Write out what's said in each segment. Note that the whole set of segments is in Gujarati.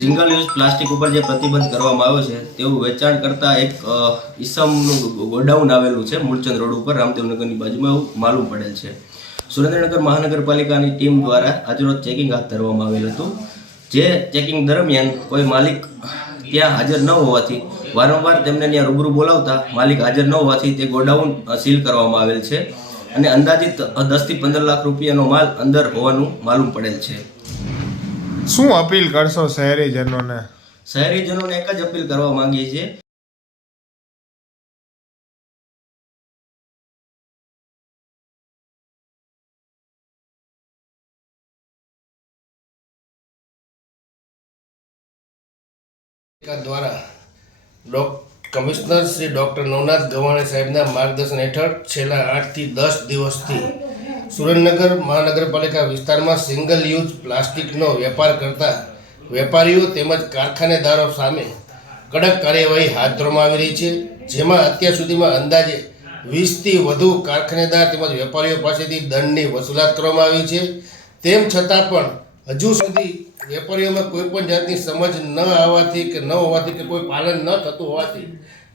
સિંગલ યુઝ પ્લાસ્ટિક ઉપર જે પ્રતિબંધ કરવામાં આવ્યો છે તેવું વેચાણ કરતા એક ઈસમનું ગોડાઉન આવેલું છે મૂળચંદ રોડ ઉપર રામદેવનગરની બાજુમાં એવું માલુમ પડેલ છે. સુરેન્દ્રનગર મહાનગરપાલિકાની ટીમ દ્વારા આજરોજ ચેકિંગ હાથ ધરવામાં આવેલ હતું. જે ચેકિંગ દરમિયાન કોઈ માલિક ત્યાં હાજર ન હોવાથી વારંવાર તેમને ત્યાં રૂબરૂ બોલાવતા માલિક હાજર ન હોવાથી તે ગોડાઉન સીલ કરવામાં આવેલ છે અને અંદાજિત 10 થી 15 લાખ રૂપિયાનો માલ અંદર હોવાનું માલુમ પડેલ છે. શું અપીલ કરશો શહેરીજનોને? શહેરીજનોને એક જ અપીલ કરવા માંગીએ છીએ દ્વારા કમિશનર શ્રી ડૉક્ટર નવનાથ ગવાણી સાહેબના માર્ગદર્શન હેઠળ છેલ્લા 8 થી 10 દિવસથી સુરેન્દ્રનગર મહાનગરપાલિકા વિસ્તારમાં સિંગલ યુઝ પ્લાસ્ટિકનો વેપાર કરતા વેપારીઓ તેમજ કારખાનેદારો સામે કડક કાર્યવાહી હાથ ધરવામાં આવી રહી છે. જેમાં અત્યાર સુધીમાં અંદાજે 20થી વધુ કારખાનેદાર તેમજ વેપારીઓ પાસેથી દંડની વસૂલાત કરવામાં આવી છે. તેમ છતાં પણ હજુ સુધી વેપારીઓમાં કોઈ પણ જાતની સમજ ન આવવાથી કે ન હોવાથી કે કોઈ પાલન ન થતું હોવાથી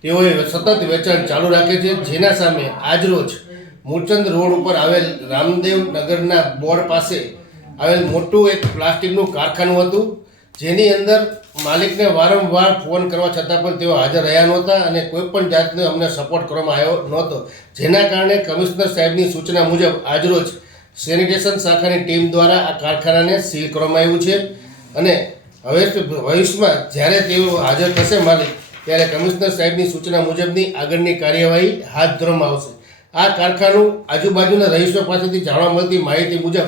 તેઓએ સતત વેચાણ ચાલુ રાખે છે. જેના સામે આજરોજ મૂળચંદ રોડ ઉપર આવેલ રામદેવનગરના બોર્ડ પાસે આવેલ મોટું એક પ્લાસ્ટિકનું કારખાનું હતું, જેની અંદર માલિકને વારંવાર ફોન કરવા છતાં પણ તેઓ હાજર રહ્યા નહોતા અને કોઈ પણ જાતનો અમને સપોર્ટ કરવામાં આવ્યો નહોતો. જેના કારણે કમિશનર સાહેબની સૂચના મુજબ આજરોજ સેનિટેશન શાખાની ટીમ દ્વારા આ કારખાનાને સીલ કરવામાં આવ્યું છે અને હવે ભવિષ્યમાં જ્યારે તેઓ હાજર થશે માલિક, ત્યારે કમિશનર સાહેબની સૂચના મુજબની આગળની કાર્યવાહી હાથ ધરવામાં આવશે. આ કારખાનું આજુબાજુના રહીશો પાસેથી જાણવા મળતી માહિતી મુજબ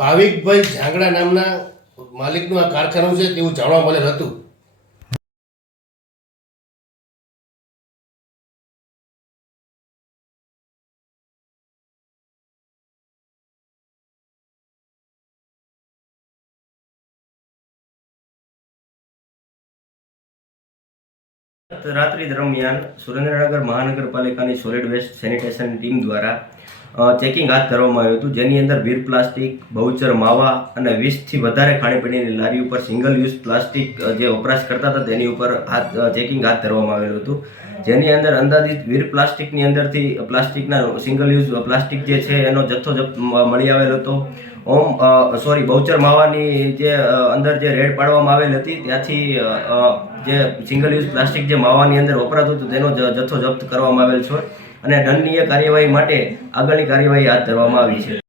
ભાવિકભાઈ ઝાંગડા નામના માલિકનું આ કારખાનું છે તેવું જાણવા મળેલ હતું. રાત્રિ દરમિયાન સુરેન્દ્રનગર મહાનગરપાલિકાની સોલિડ વેસ્ટ સેનિટેશન ટીમ દ્વારા ચેકિંગ હાથ ધરવામાં આવ્યું હતું, જેની અંદર વીર પ્લાસ્ટિક, બહુચર માવા અને 20થી વધારે ખાણીપીણીની લારી ઉપર સિંગલ યુઝ પ્લાસ્ટિક જે વપરાશ કરતા હતા તેની ઉપર ચેકિંગ હાથ ધરવામાં આવેલું હતું. જેની અંદર અંદાજિત વીર પ્લાસ્ટિકની અંદરથી પ્લાસ્ટિકના સિંગલ યુઝ પ્લાસ્ટિક જે છે એનો જથ્થો મળી આવેલો હતો. બહુચર માવાની જે અંદર જે રેડ પાડવામાં આવેલ હતી ત્યાંથી જે સિંગલ યુઝ પ્લાસ્ટિક જે માવાની અંદર વપરાતું હતું તેનો જથ્થો જપ્ત કરવામાં આવેલ છે અને દંડનીય કાર્યવાહી માટે આગળની કાર્યવાહી હાથ ધરવામાં આવી છે.